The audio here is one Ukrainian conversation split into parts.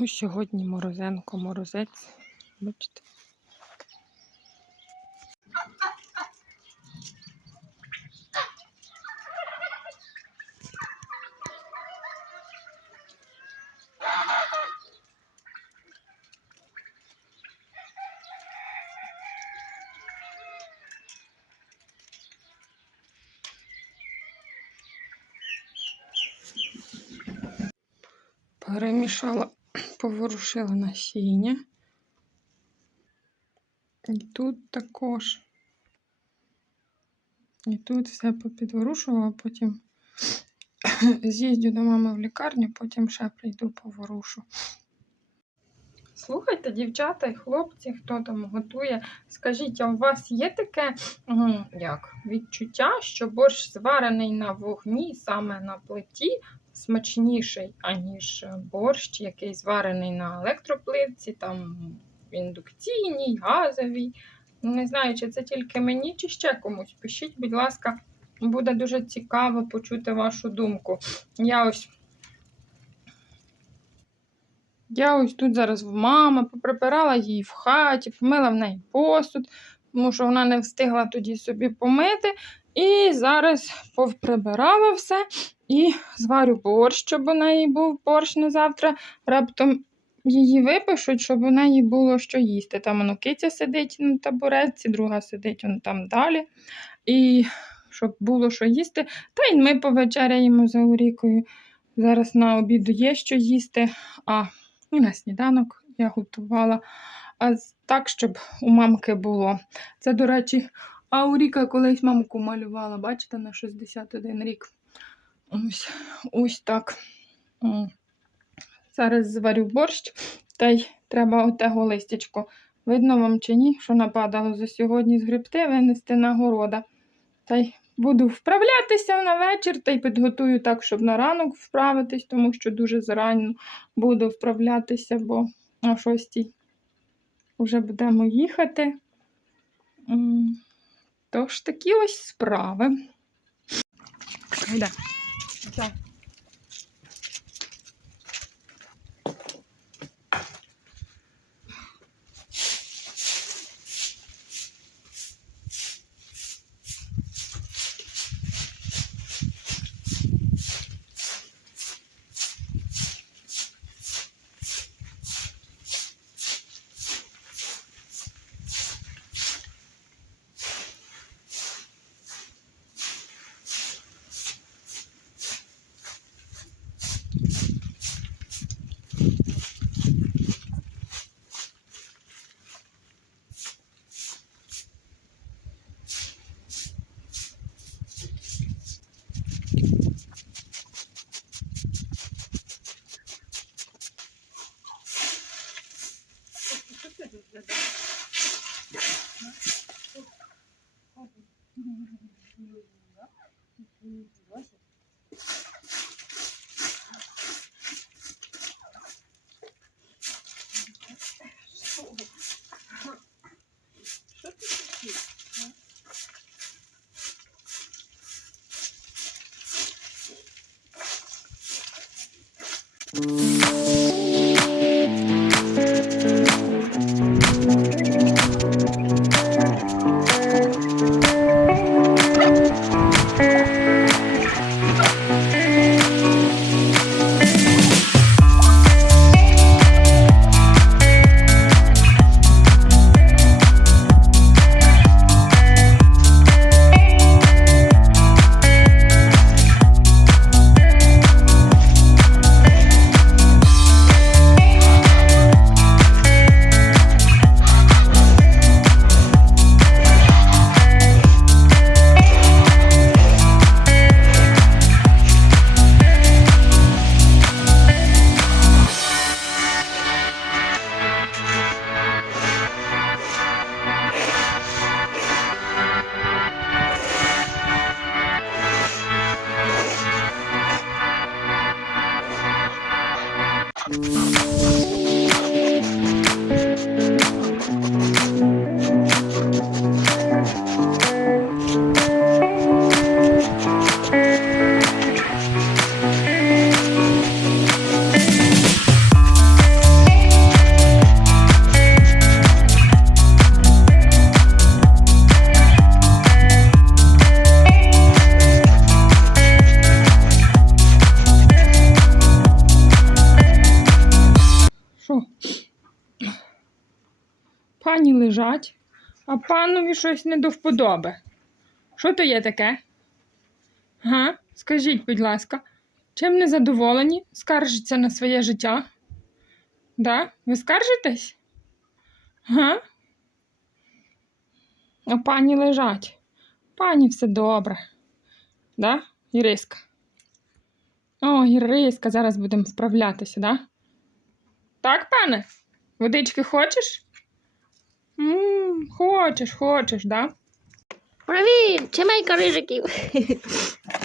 Ось сьогодні морозенко, морозець. Бачите? Перемішала, поворушила насіння. І тут також. І тут все попідворушувала, потім з'їздю до мами в лікарню, потім ще прийду поворушу. Слухайте, дівчата і хлопці, хто там готує, скажіть, а у вас є таке як, відчуття, що борщ зварений на вогні, саме на плиті, смачніший, аніж борщ, який зварений на електроплитці, там індукційній, газовій. Ну, Не знаю, чи це тільки мені, чи ще комусь. Пишіть, будь ласка, буде дуже цікаво почути вашу думку. Я ось я ось тут зараз в мами, поприбирала її в хаті, помила в неї посуд, тому що вона не встигла тоді собі помити. І зараз повприбирала все і зварю борщ, щоб у неї був борщ на завтра. Раптом її випишуть, щоб у неї було що їсти. Там воно сидить на табуретці, друга сидить вон там далі. І щоб було що їсти. Та й ми повечеряємо за Урікою. Зараз на обіду є що їсти, а на сніданок я готувала а так, щоб у мамки було. Це, до речі, Ауріка колись мамку малювала, бачите, на 61 рік. Ось, ось так. Зараз зварю борщ, та й треба отего листячко. Видно вам чи ні, що нападало за сьогодні з грибти винести на города. Та й буду вправлятися на вечір та й підготую так, щоб на ранок вправитись, тому що дуже зарано буду вправлятися, бо о 6 вже будемо їхати. Тож такі ось справи. Гайда. Mm-hmm. Лежать, а панові щось не до вподоби. Що то є таке? Га? Скажіть, будь ласка, чим не задоволені? Скаржиться на своє життя? Да? Ви скаржитесь? Га? А пані лежать. Пані все добре. Да, Іриска? О, Іриска, зараз будемо справлятися, да? Так, пане? Водички хочеш? М хочеш, хочеш, да? Привіт! Чимейка рижиків.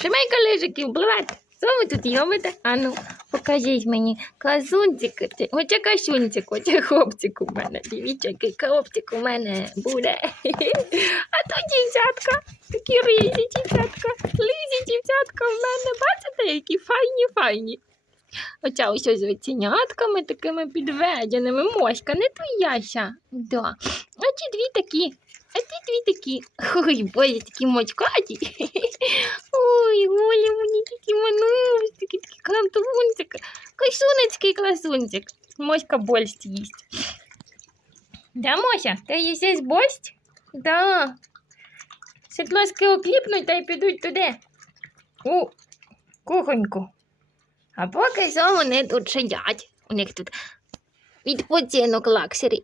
Чимейка рижиків, пливете. Що ви тут робите? Ану, покажіть мені. Казунчик. Оце касунчик, оце хлопчик у мене. Дивіться, який хлопчик у мене буде. А то дівчатка, такі різі дівчатка, лізі дівчатка в мене. Бачите, які файні, файні. Оця ось з оцінятками такими підведеними. Моська, не твояся. Да. А ці дві такі. А ці дві такі. Ой, боже, такі мочкаті. Ой, Оля, мені такі манусики, такі клантунчик. Кайсунечкий класунчик. Моська борщ їсть. Да, Мося, ти їсиш борщ? Да. Сідлоски окліпнуть та й підуть туди. У кухоньку. А поки що вони тут сидять. У них тут відпочинок лаксері.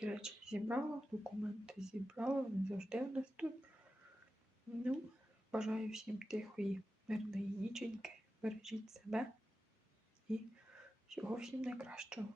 деякі речі зібрала, документи зібрала, вони завжди в нас тут. Ну, бажаю всім тихої, мирної ніченьки. Бережіть себе і всього всім найкращого.